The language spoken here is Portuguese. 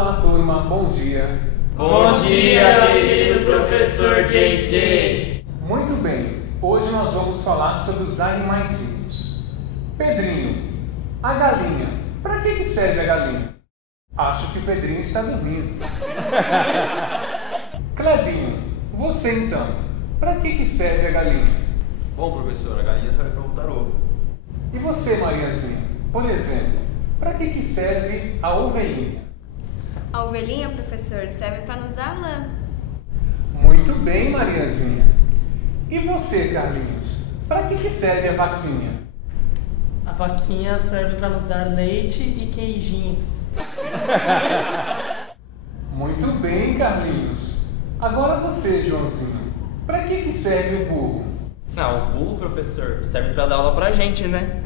Olá, turma, bom dia. Bom dia, querido professor JJ. Muito bem, hoje nós vamos falar sobre os animaizinhos. Pedrinho, a galinha, para que serve a galinha? Acho que o Pedrinho está dormindo. Clebinho, você então, para que serve a galinha? Bom, professor, a galinha serve para botar ovo. E você, Mariazinha, por exemplo, para que serve a ovelhinha? A ovelhinha, professor, serve para nos dar lã. Muito bem, Mariazinha. E você, Carlinhos, para que serve a vaquinha? A vaquinha serve para nos dar leite e queijinhos. Muito bem, Carlinhos. Agora você, Joãozinho, para que serve o burro? O burro, professor, serve para dar aula pra gente, né?